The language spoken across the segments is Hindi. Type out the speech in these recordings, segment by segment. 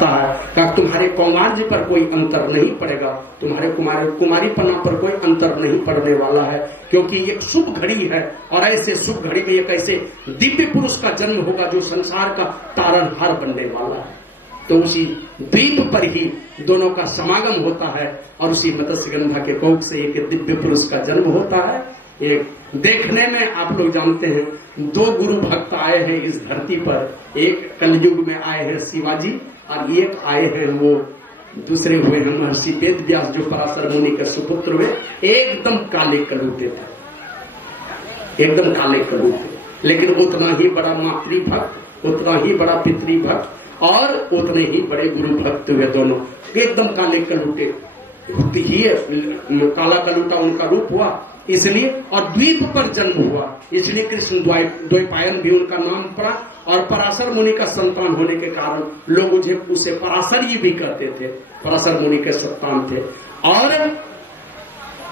का तुम्हारे कौमार्ज पर कोई अंतर नहीं पड़ेगा, तुम्हारे कुमारीपना पर कोई अंतर नहीं पड़ने वाला है, क्योंकि ये शुभ घड़ी है और ऐसे शुभ घड़ी में एक ऐसे दिव्य पुरुष का जन्म होगा जो संसार का तारनहार बनने वाला है। तो उसी द्वीप पर ही दोनों का समागम होता है और उसी मत्स्यगंधा के कोख से एक दिव्य पुरुष का जन्म होता है। एक देखने में आप लोग जानते हैं दो गुरु भक्त आए हैं इस धरती पर, एक कलयुग में आए हैं शिवाजी और एक आए हैं वो दूसरे हुए हैं महर्षि वेद व्यास जो पराशर मुनि के सुपुत्र हुए। एकदम काले कलूटे थे, एकदम काले कलूटे, लेकिन उतना ही बड़ा मातृभक्त, उतना ही बड़ा पितृभक्त और उतने ही बड़े गुरु भक्त हुए दोनों। एकदम काले कलूटे ही काला कलूटा उनका रूप हुआ इसलिए, और द्वीप पर जन्म हुआ इसलिए कृष्ण द्वैपायन भी उनका नाम पड़ा। और पराशर मुनि का संतान होने के कारण लोग उसे पराशर जी भी कहते थे, पराशर मुनि के संतान थे। और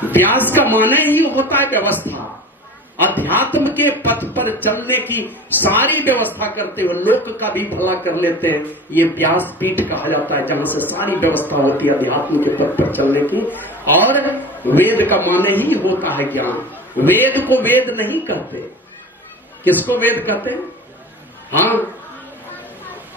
व्यास का माने ही होता है व्यवस्था, अध्यात्म के पथ पर चलने की सारी व्यवस्था करते हुए लोक का भी भला कर लेते हैं। ये व्यास पीठ कहा जाता है जहां से सारी व्यवस्था होती है अध्यात्म के पथ पर चलने की। और वेद का माने ही होता है ज्ञान, वेद को वेद नहीं कहते, किसको वेद कहते हैं? हाँ,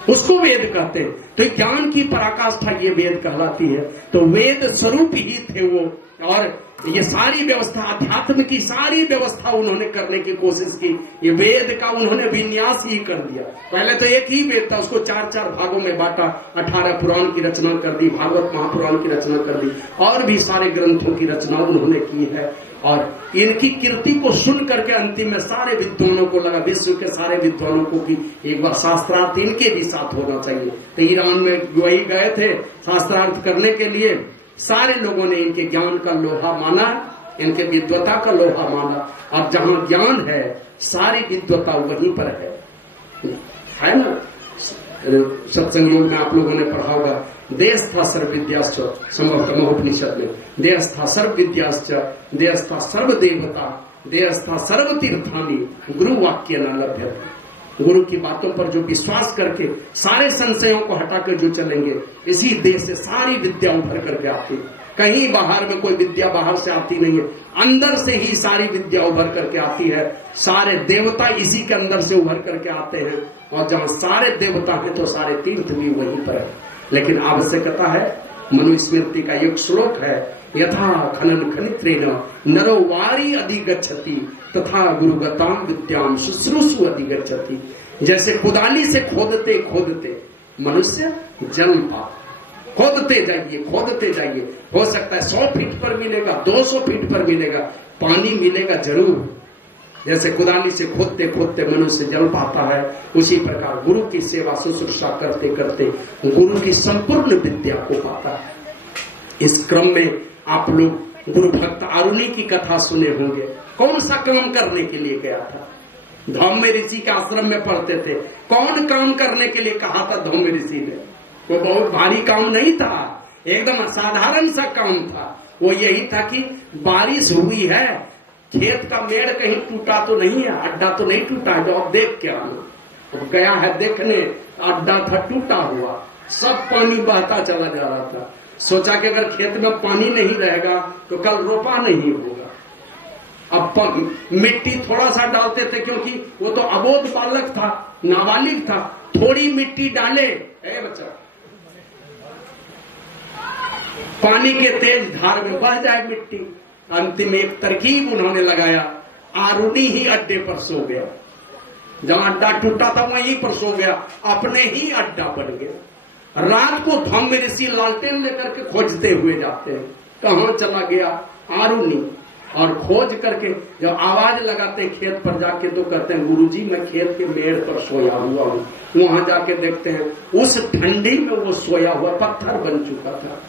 उसको वेद कहते हैं। तो ज्ञान की पराकाष्ठा ये वेद कहलाती है। तो वेद स्वरूप ही थे वो, और ये सारी व्यवस्था अध्यात्म की सारी व्यवस्था उन्होंने करने की कोशिश की। ये वेद का उन्होंने विन्यास ही कर दिया। पहले तो एक ही वेद था, उसको 4-4 भागों में बांटा, 18 पुराण की रचना कर दी, भागवत महापुराण की रचना कर दी, और भी सारे ग्रंथों की रचना उन्होंने की है। और इनकी कीर्ति को सुन करके अंतिम में सारे विद्वानों को लगा, विश्व के सारे विद्वानों को कि एक बार शास्त्रार्थ इनके भी साथ होना चाहिए। तो ईरान में वही गए थे शास्त्रार्थ करने के लिए, सारे लोगों ने इनके ज्ञान का लोहा माना, इनके विद्वता का लोहा माना। और जहां ज्ञान है सारी विद्वता वहीं पर है ना। सत्संग योग में आप लोगों ने पढ़ा होगा, देशस्था सर्व विद्याश्च, संभवतः महोपनिषद में, देशस्था सर्व विद्याश्च, देशस्था सर्व देवता, देशस्था सर्व तीर्थानि, गुरु वाक्य न लभ्यते। गुरु की बातों पर जो विश्वास करके सारे संशयों को हटाकर जो चलेंगे, इसी देश से सारी विद्या उभर करके आती है। कहीं बाहर में कोई विद्या बाहर से आती नहीं है, अंदर से ही सारी विद्या उभर करके आती है। सारे देवता इसी के अंदर से उभर करके आते हैं, और जहां सारे देवता हैं तो सारे तीर्थ भी वहीं पर है। लेकिन आवश्यकता है, मनुस्मृति का एक श्लोक है, यथा खनन खनित्रेण नरो वारी अधिगच्छति तथा गुरुगताम विद्याम शुश्रूषु अधिगच्छति। जैसे कुदाली से खोदते खोदते मनुष्य जल पा, खोदते जाइए, हो सकता है 100 फीट पर मिलेगा, 200 फीट पर मिलेगा, पानी मिलेगा जरूर। जैसे कुदाली से खोदते खोदते मनुष्य जल पाता है, उसी प्रकार गुरु की सेवा शुश्रूषा करते करते गुरु की संपूर्ण विद्या को पाता है। इस क्रम में आप लोग गुरु भक्त आरुणि की कथा सुने होंगे। कौन सा काम करने के लिए गया था? धौम्य ऋषि के आश्रम में पढ़ते थे। कौन काम करने के लिए कहा था धौम्य ऋषि ने? वो बहुत भारी काम नहीं था, एकदम साधारण सा काम था। वो यही था कि बारिश हुई है, खेत का मेड़ कहीं टूटा तो नहीं है, अड्डा तो नहीं टूटा है, जो देख के आना। तो गया है देखने, अड्डा था टूटा हुआ, सब पानी बहता चला जा रहा था। सोचा कि अगर खेत में पानी नहीं रहेगा तो कल रोपा नहीं होगा। अब मिट्टी थोड़ा सा डालते थे, क्योंकि वो तो अबोध बालक था, नाबालिग था। थोड़ी मिट्टी डाले, ए बच्चा, पानी के तेज धार में बह जाए मिट्टी। अंतिम में एक तरकीब उन्होंने लगाया, आरुणि ही अड्डे पर सो गया। जहां अड्डा टूटा था वहीं पर सो गया, अपने ही अड्डा बन गया। रात को धौम्य ऋषि लालटेन लेकर के खोजते हुए जाते हैं, कहां चला गया आरुणि। और खोज करके जब आवाज लगाते हैं खेत पर जाके, तो कहते हैं गुरुजी मैं खेत के मेड़ पर सोया हुआ हूं। वहां जाके देखते हैं उस ठंडी में वो सोया हुआ पत्थर बन चुका था,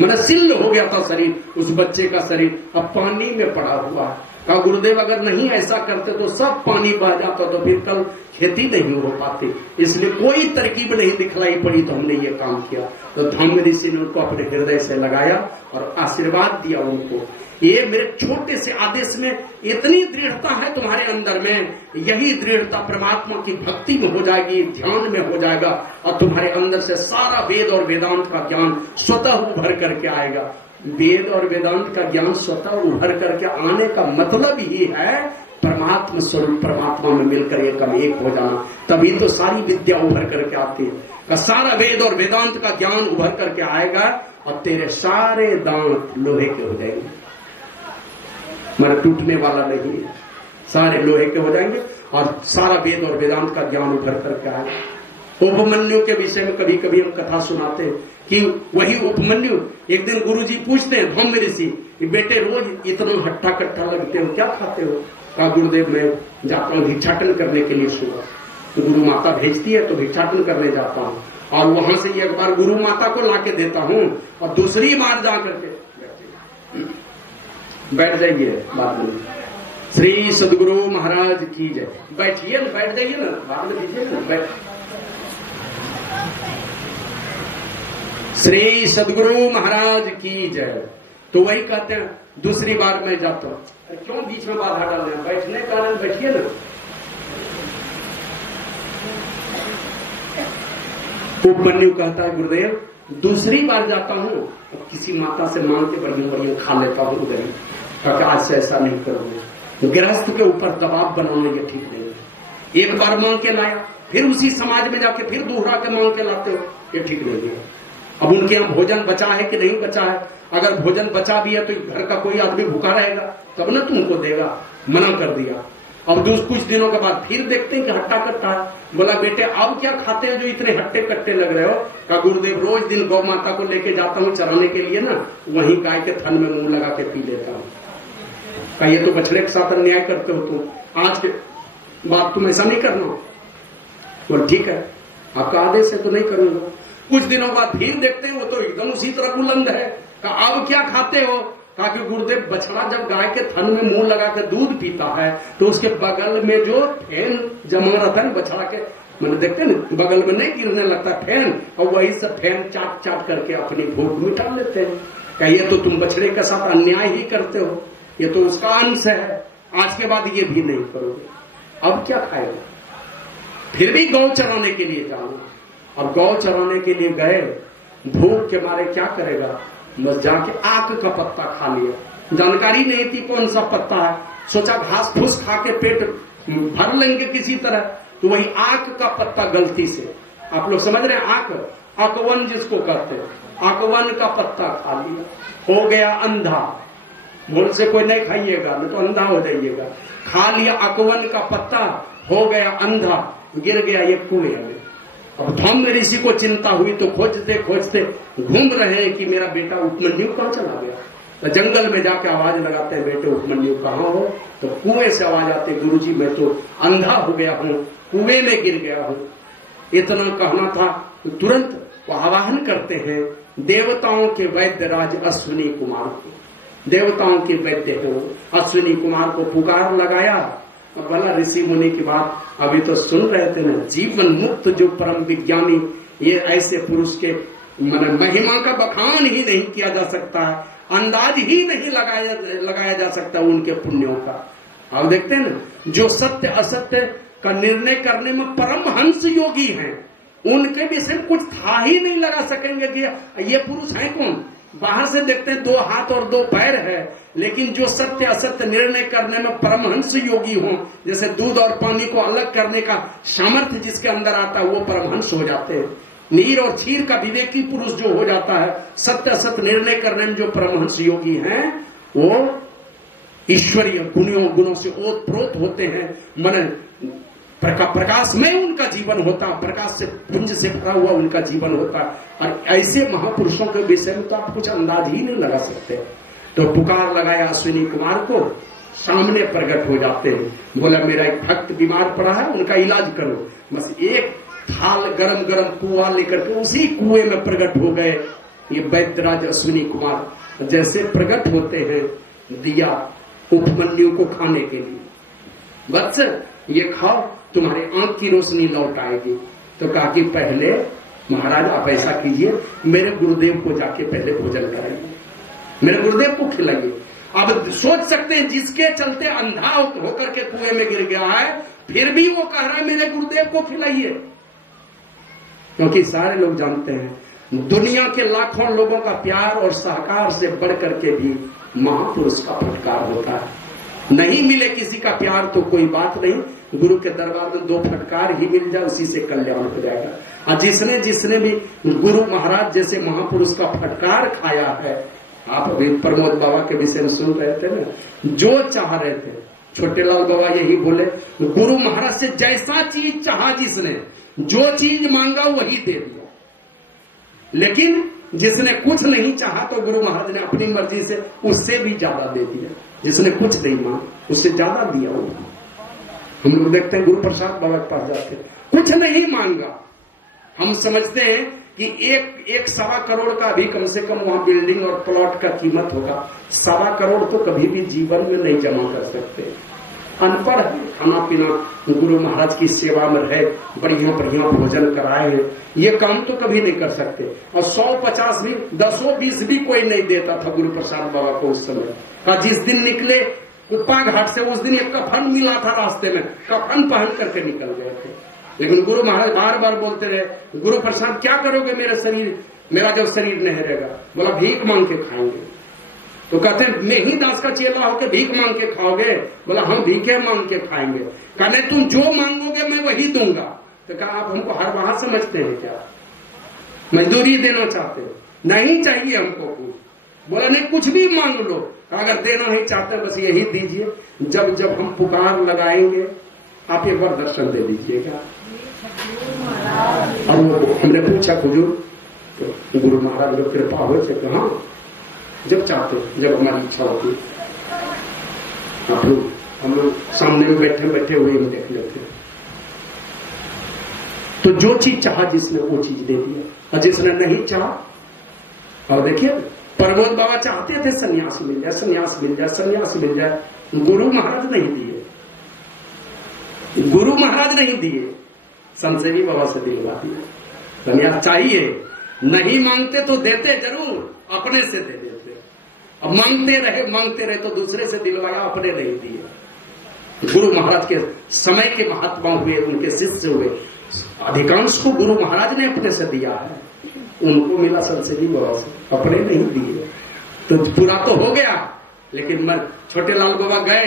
मतलब सिल्ल हो गया था शरीर, उस बच्चे का शरीर अब पानी में पड़ा हुआ है। कहा गुरुदेव अगर नहीं ऐसा करते तो सब पानी बह जाता, तो फिर कल खेती नहीं हो पाती, इसलिए कोई तरकीब नहीं दिखलाई पड़ी तो हमने ये काम किया। तो धम्म ऋषि ने उनको अपने हृदय से लगाया और आशीर्वाद दिया उनको। ये मेरे छोटे से आदेश में इतनी दृढ़ता है तुम्हारे अंदर में, यही दृढ़ता परमात्मा की भक्ति में हो जाएगी, ध्यान में हो जाएगा, और तुम्हारे अंदर से सारा वेद और वेदांत का ज्ञान स्वतः उभर करके आएगा। वेद और वेदांत का ज्ञान स्वतः उभर करके आने का मतलब ही है परमात्मा स्वरूप परमात्मा में मिलकर एक हो जाना, तभी तो सारी विद्या उभर करके आती है। सारा वेद और वेदांत का ज्ञान उभर करके आएगा और तेरे सारे दांत लोहे के हो जाएंगे, मन टूटने वाला नहीं है, सारे लोहे के हो जाएंगे और सारा वेद और वेदांत का ज्ञान उभर करके आएगा। उपमन्यु के विषय में कभी कभी हम कथा सुनाते हैं कि वही उपमन्यु, एक दिन गुरुजी पूछते हैं धम्म ऋषि, बेटे रोज इतना हट्टा कट्टा लगते हो, क्या खाते हो? कहा गुरुदेव मैं जाता हूँ भिक्षाटन करने के लिए सुबह, तो गुरु माता भेजती है तो भिक्षाटन करने जाता हूँ, और वहां से एक बार गुरु माता को लाके देता हूँ और दूसरी बार जा करके बैठ जाइए। बाद में श्री सदगुरु महाराज की जय, बैठिए ना, बैठ जाइए ना, बाद में दीजिए ना, बैठ। श्री सदगुरु महाराज की जय। तो वही कहते हैं दूसरी बार मैं जाता हूँ, क्यों बीच में बाधा डाल रहे हैं, बैठने का कारण बैठिए ना। उपमन्यु कहता है गुरुदेव दूसरी बार जाता हूँ, किसी माता से मांग के बढ़िया बढ़िया खा लेता हूँ उधर, आज से ऐसा नहीं करोगे, गृहस्थ के ऊपर दबाव बनाना ये ठीक नहीं है। एक बार मांग के लाया, फिर उसी समाज में जाके फिर दोहरा के मांग के लाते हो, ये ठीक नहीं है। अब उनके यहाँ भोजन बचा है कि नहीं बचा है, अगर भोजन बचा भी है तो घर का कोई आदमी भूखा रहेगा तब ना तुमको देगा, मना कर दिया। अब कुछ दिनों के बाद फिर देखते हैं कि हट्टा कट्टा है, बोला बेटे अब क्या खाते हैं जो इतने हट्टे कट्टे लग रहे हो? कहा गुरुदेव रोज दिन गौ माता को लेके जाता हूँ चराने के लिए ना, वहीं गाय के थन में मुंह लगा के पी लेता हूँ। कहा ये तो बछड़े के साथ अन्याय करते हो तुम, आज के बाद तुम ऐसा नहीं करना। बोल ठीक है आपका आदेश है तो नहीं करूंगा। कुछ दिनों बाद फिर देखते हैं वो तो एकदम उसी तरह बुलंद है। कहा अब क्या खाते हो? कहा कि गुरुदेव बछड़ा जब गाय के थन में मुंह लगा के दूध पीता है तो उसके बगल में जो फेन जमा रहता है बछड़ा के, मैंने देखते हैं ना बगल में नहीं गिरने लगता फेन, और वही सब फेन चाट चाट करके अपनी भूख मिटा लेते हैं। कहिए तो तुम बछड़े के साथ अन्याय ही करते हो, ये तो उसका अंश है, आज के बाद ये भी नहीं करोगे। अब क्या खाएगा? फिर भी गौ चराने के लिए जाना, और गौ चराने के लिए गए, भूख के मारे क्या करेगा, बस जाके आक का पत्ता खा लिया, जानकारी नहीं थी कौन सा पत्ता है, सोचा घास फूस खा के पेट भर लेंगे किसी तरह, तो वही आक का पत्ता गलती से, आप लोग समझ रहे हैं आक, अकवन जिसको कहते हैं, अकवन का पत्ता खा लिया, हो गया अंधा। भूल से कोई नहीं खाइएगा नहीं तो अंधा हो जाइएगा। खा लिया अकवन का पत्ता, हो गया अंधा, गिर गया ये कुएं में। अब धम्म ऋषि को चिंता हुई तो खोजते खोजते घूम रहे हैं कि मेरा बेटा उपमन्यु कहाँ चला गया। तो जंगल में जाके आवाज लगाते हैं बेटे उपमन्यु कहाँ हो? तो कुएं से आवाज आती है गुरुजी मैं तो अंधा हो गया हूँ, कुएं में गिर गया हूँ। इतना कहना था तो तुरंत वो आवाहन करते हैं देवताओं के वैद्य राज अश्विनी कुमार को, देवताओं के वैद्य हो अश्विनी कुमार को पुकार लगाया। और बोला ऋषि मुनि की बात अभी तो सुन रहे थे ना, जीवन मुक्त जो परम विज्ञानी, ये ऐसे पुरुष के महिमा का बखान ही नहीं किया जा सकता है, अंदाज ही नहीं लगाया जा सकता उनके पुण्यों का। अब देखते हैं ना जो सत्य असत्य का निर्णय करने में परमहंस योगी हैं, उनके विषय कुछ था ही नहीं लगा सकेंगे कि ये पुरुष है कौन। बाहर से देखते हैं 2 हाथ और 2 पैर है, लेकिन जो सत्य असत्य निर्णय करने में परमहंस योगी हो, जैसे दूध और पानी को अलग करने का सामर्थ्य जिसके अंदर आता है वो परमहंस हो जाते हैं। नीर और क्षीर का विवेकी पुरुष जो हो जाता है, सत्य असत्य निर्णय करने में जो परमहंस योगी हैं वो ईश्वरीय गुणों से ओतप्रोत होते हैं। मन प्रकाश में उनका जीवन होता, प्रकाश से पुंज से भरा हुआ उनका जीवन होता। और ऐसे महापुरुषों के विषय में तो आप कुछ अंदाज ही नहीं लगा सकते। तो पुकार लगाया अश्विनी कुमार को, सामने प्रकट हो जाते हैं। बोला मेरा एक भक्त बीमार पड़ा है, उनका इलाज करो। बस एक थाल गरम गरम कुआं लेकर के उसी कुएं में प्रकट हो गए ये वैद्यराज अश्विनी कुमार। जैसे प्रकट होते हैं दिया उपमन्यु को खाने के लिए, वत्स ये खाओ, तुम्हारे आंख की रोशनी लौट आएगी। तो कहा कि पहले महाराज आप ऐसा कीजिए, मेरे गुरुदेव को जाके पहले भोजन कराइए, मेरे गुरुदेव को खिलाइए। अब सोच सकते हैं जिसके चलते अंधा होकर के कुएं में गिर गया है, फिर भी वो कह रहा है मेरे गुरुदेव को खिलाइए। क्योंकि सारे लोग जानते हैं दुनिया के लाखों लोगों का प्यार और सहकार से बढ़ करके भी महापुरुष का फटकार होता है। नहीं मिले किसी का प्यार तो कोई बात नहीं, गुरु के दरबार में 2 फटकार ही मिल जाए, उसी से कल्याण हो जाएगा। और जिसने भी गुरु महाराज जैसे महापुरुष का फटकार खाया है, आप अभी प्रमोद बाबा के विषय में सुन रहे थे ना, जो चाह रहे थे छोटे लाल बाबा यही बोले, गुरु महाराज से जैसा चीज चाहा जिसने, जो चीज मांगा वही दे दिया। लेकिन जिसने कुछ नहीं चाहा तो गुरु महाराज ने अपनी मर्जी से उससे भी ज्यादा दे दिया। जिसने कुछ नहीं मांगा उससे ज्यादा दिया। हम लोग देखते हैं गुरु प्रसाद बाबा के पास जाते हैं, कुछ नहीं मांगा। हम समझते हैं कि एक 1.25 करोड़ का भी कम से कम वहां बिल्डिंग और प्लॉट का कीमत होगा। 1.25 करोड़ तो कभी भी जीवन में नहीं जमा कर सकते। अनपढ़ है, खाना पीना गुरु महाराज की सेवा में रहे, बढ़िया बढ़िया भोजन कराए हैं, ये काम तो कभी नहीं कर सकते। और 100-50 भी 10-20 भी कोई नहीं देता था गुरु प्रसाद बाबा को उस समय का। जिस दिन निकले कुप्पा घाट से, उस दिन एक कफन मिला था रास्ते में, कफन पहन करके निकल गए थे। लेकिन गुरु महाराज बार बार बोलते रहे, गुरु प्रसाद क्या करोगे मेरे शरीर, मेरा जब शरीर नहीं रहेगा? बोला भीख मांग के खाएंगे। तो कहते हैं मैं ही दास का चेला होकर भीख मांग के खाओगे? बोला हम भीखे मांग के खाएंगे। कहने तुम जो मांगोगे मैं वही दूंगा। तो कहा आप हमको हर वहां समझते हैं क्या? मजदूरी देना चाहते हो? नहीं चाहिए हमको कुछ। बोला नहीं कुछ भी मांग लो, अगर देना नहीं चाहते बस यही दीजिए। जब जब हम पुकार लगाएंगे आप एक बार दर्शन दे दीजिएगा। अब हमने पूछा हुजूर, तो गुरु महाराज लोग कृपा हो से कहा जब चाहते, जब हमारी इच्छा होती, आप लोग हम लोग सामने में बैठे हुए हम देख लेते हैं। तो जो चीज चाहा जिसने वो चीज दे दिया, और जिसने नहीं चाहा, और देखिए प्रमोद बाबा चाहते थे सन्यास मिल जाए, सन्यास मिल जाए, सन्यास मिल जाए, गुरु महाराज नहीं दिए, गुरु महाराज नहीं दिए, संसेवी बाबा से दिलवा दिया। सन्यास चाहिए, नहीं मांगते तो देते जरूर, अपने से दे देते। अब मांगते रहे तो दूसरे से दिलवाया, अपने नहीं दिए। गुरु महाराज के समय के महात्मा हुए, उनके शिष्य हुए, अधिकांश को गुरु महाराज ने अपने से दिया है। उनको मिला संसेवी बाबा से, अपने नहीं दिए। तो पूरा तो हो गया, लेकिन छोटे लाल बाबा गए,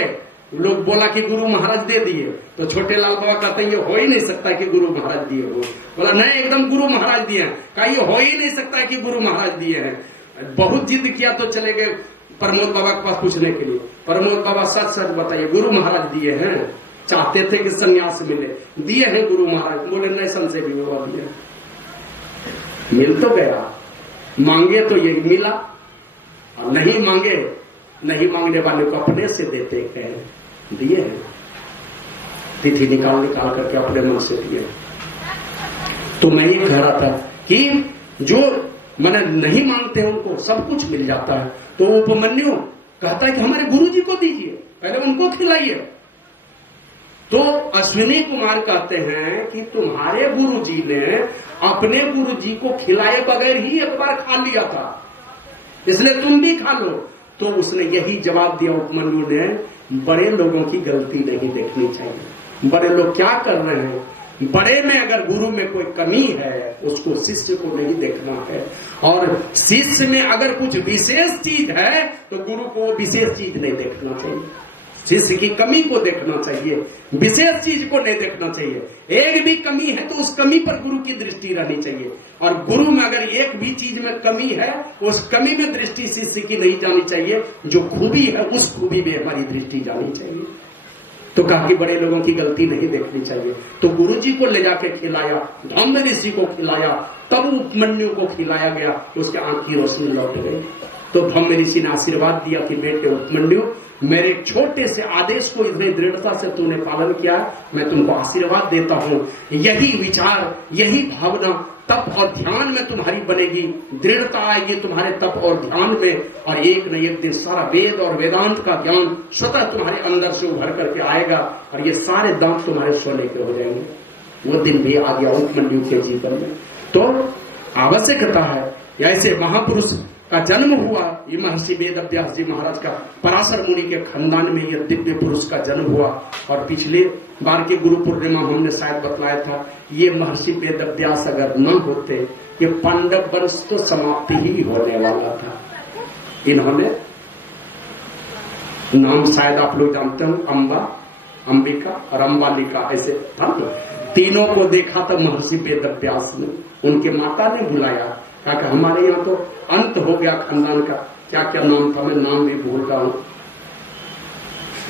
लोग बोला कि गुरु महाराज दे दिए, तो छोटे लाल बाबा कहते ये हो ही नहीं सकता कि गुरु महाराज दिए हो। बोला नहीं एकदम गुरु महाराज दिए हैं। कहा ये हो ही नहीं सकता कि गुरु महाराज दिए हैं। बहुत जिद किया तो चले गए प्रमोद बाबा के पास पूछने के लिए। प्रमोद बाबा सच सच बताइए गुरु महाराज दिए हैं? चाहते थे कि सन्यास मिले, दिए हैं गुरु महाराज? बोले नहीं संसेवी बाबा दिए। मिल तो गया, मांगे तो यही मिला, और नहीं मांगे, नहीं मांगने वाले को अपने से देते हैं, दिए हैं। तिथि निकाल करके अपने मन से दिए। तो मैं ये कह रहा था कि जो मैंने नहीं मांगते हैं उनको सब कुछ मिल जाता है। तो उपमन्यु कहता है कि हमारे गुरुजी को दीजिए, पहले उनको खिलाइए। तो अश्विनी कुमार कहते हैं कि तुम्हारे गुरुजी ने अपने गुरुजी को खिलाए बगैर ही एक बार खा लिया था, इसलिए तुम भी खा लो। तो उसने यही जवाब दिया उपमन्यु ने, बड़े लोगों की गलती नहीं देखनी चाहिए। बड़े लोग क्या कर रहे हैं, बड़े में अगर गुरु में कोई कमी है उसको शिष्य को नहीं देखना है, और शिष्य में अगर कुछ विशेष चीज है तो गुरु को विशेष चीज नहीं देखना चाहिए, शिष्य की कमी को देखना चाहिए, विशेष चीज को नहीं देखना चाहिए। एक भी कमी है तो उस कमी पर गुरु की दृष्टि रहनी चाहिए, और गुरु में अगर एक भी चीज में कमी है उस कमी में दृष्टि शिष्य की नहीं जानी चाहिए, जो खूबी है उस खूबी में हमारी दृष्टि जानी चाहिए। तो कहा कि बड़े लोगों की गलती नहीं देखनी चाहिए। तो गुरुजी को ले जाके खिलाया, धम्म ऋषि को खिलाया, तब उपमन्यु को खिलाया गया, उसके आंख की रोशनी लौट गई। तो ब्रह्म ऋषि ने आशीर्वाद दिया कि बेटे उपमन्यु, मेरे छोटे से आदेश को इतनी दृढ़ता से तूने पालन किया, मैं तुमको आशीर्वाद देता हूँ। यही विचार, यही भावना तप और ध्यान में तुम्हारी बनेगी, दृढ़ता आएगी तुम्हारे तप और ध्यान में, और एक न एक दिन सारा वेद और वेदांत का ज्ञान स्वतः तुम्हारे अंदर से उभर करके आएगा, और ये सारे दांत तुम्हारे सोने के हो जाएंगे। वो दिन भी आ गया उपमन्यु के जीवन में। तो आवश्यकता है, ऐसे महापुरुष का जन्म हुआ। ये महर्षि वेदव्यास जी महाराज का पराशर मुनि के खानदान में यह दिव्य पुरुष का जन्म हुआ। और पिछले बार के गुरु पूर्णिमा हमने शायद बतलाया था, ये महर्षि वेदव्यास अगर न होते, ये पांडव वंश तो समाप्ति ही होने वाला था। इन्होंने नाम शायद आप लोग जानते हो, अंबा, अंबिका और अम्बालिका, ऐसे था। तीनों को देखा था महर्षि वेदव्यास ने। उनके माता ने बुलाया, कहा कि हमारे यहाँ तो अंत हो गया खानदान का, क्या क्या नाम था, मैं नाम भी भूलता हूं।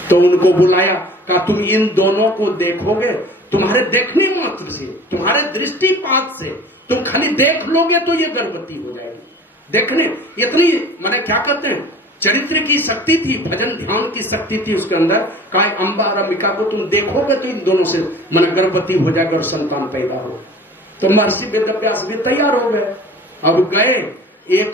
तो उनको बुलाया, कहा तुम इन दोनों को देखोगे, तुम्हारे देखने मात्र से, तुम्हारे दृष्टिपात से तुम खाली देख लोगे तो ये गर्भवती हो जाएगी। देखने इतनी, माने क्या कहते हैं, चरित्र की शक्ति थी, भजन ध्यान की शक्ति थी उसके अंदर। कहा अंबा और अंबिका को तुम देखोगे तो इन दोनों से माने गर्भवती हो जाएगा और संतान पैदा हो। तो महर्षि वेदव्यास भी तैयार हो गए। अब गए, एक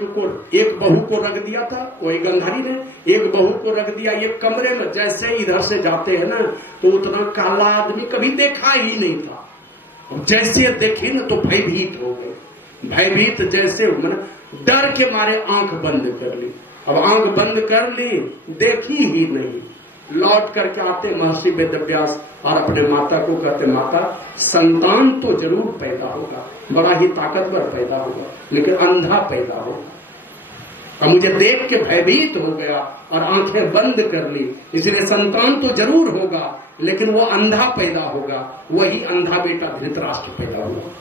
बहू को रख दिया था, कोई गंधारी ने एक बहू को रख दिया एक कमरे में। जैसे इधर से जाते हैं ना, तो उतना काला आदमी कभी देखा ही नहीं था। जैसे देखे ना तो भयभीत हो गए। भयभीत जैसे मैंने डर के मारे आंख बंद कर ली। अब आंख बंद कर ली, देखी ही नहीं। लौट करके आते महर्षि वेदव्यास और अपने माता को कहते, माता संतान तो जरूर पैदा होगा, बड़ा ही ताकतवर पैदा होगा, लेकिन अंधा पैदा होगा। अब मुझे देख के भयभीत हो गया और आंखें बंद कर ली, इसलिए संतान तो जरूर होगा, लेकिन वो अंधा पैदा होगा। वही अंधा बेटा धृतराष्ट्र पैदा हुआ।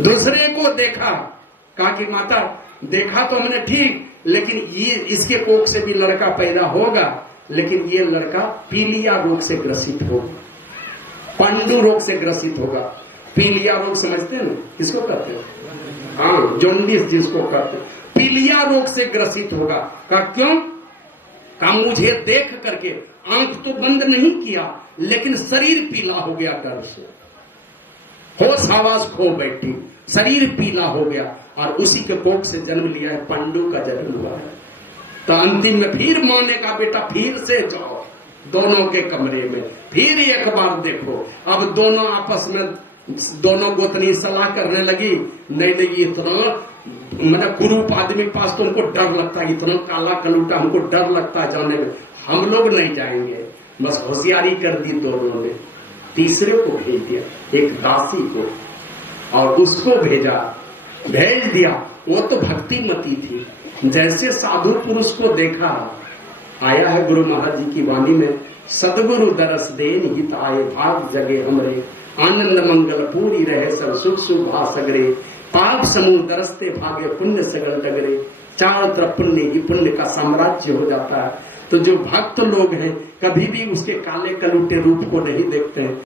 दूसरे को देखा, कहा कि माता देखा तो हमने ठीक, लेकिन ये इसके कोख से भी लड़का पैदा होगा, लेकिन ये लड़का पीलिया रोग से ग्रसित होगा, पांडु रोग से ग्रसित होगा। पीलिया रोग समझते हैं ना, किसको कहते हैं? हाँ, जॉन्डिस जिसको कहते हैं, पीलिया रोग से ग्रसित होगा। कहा क्यों? कहा मुझे देख करके आंख तो बंद नहीं किया, लेकिन शरीर पीला हो गया डर से, होश आवाज खो बैठी, शरीर पीला हो गया, और उसी के कोख से जन्म लिया है, पांडु का जन्म हुआ है। तो अंतिम में फिर माने का बेटा फिर से जाओ दोनों के कमरे में, फिर एक बार देखो। अब दोनों आपस में, दोनों गोतनी सलाह करने लगी, नहीं इतना मैंने कुरूप आदमी पास तो हमको डर लगता है, इतना काला कलूटा हमको डर लगता है जाने में, हम लोग नहीं जाएंगे। बस होशियारी कर दी दोनों ने। तीसरे को भेज दिया, एक दासी को, और उसको भेज दिया। वो तो भक्तिमती थी। जैसे साधु पुरुष को देखा, आया है गुरु महाराज जी की वाणी में, सदगुरु दरस देन हित आए, भाग जगे हमरे, आनंद मंगल पूरी रहे सब, सुख सुभा सगरे, पाप समूह दरसते भागे, पुण्य सगल डगरे। चारों तरफ पुण्य ही पुण्य का साम्राज्य हो जाता है। तो जो भक्त लोग हैं कभी भी उसके काले कलूटे रूप को नहीं देखते हैं।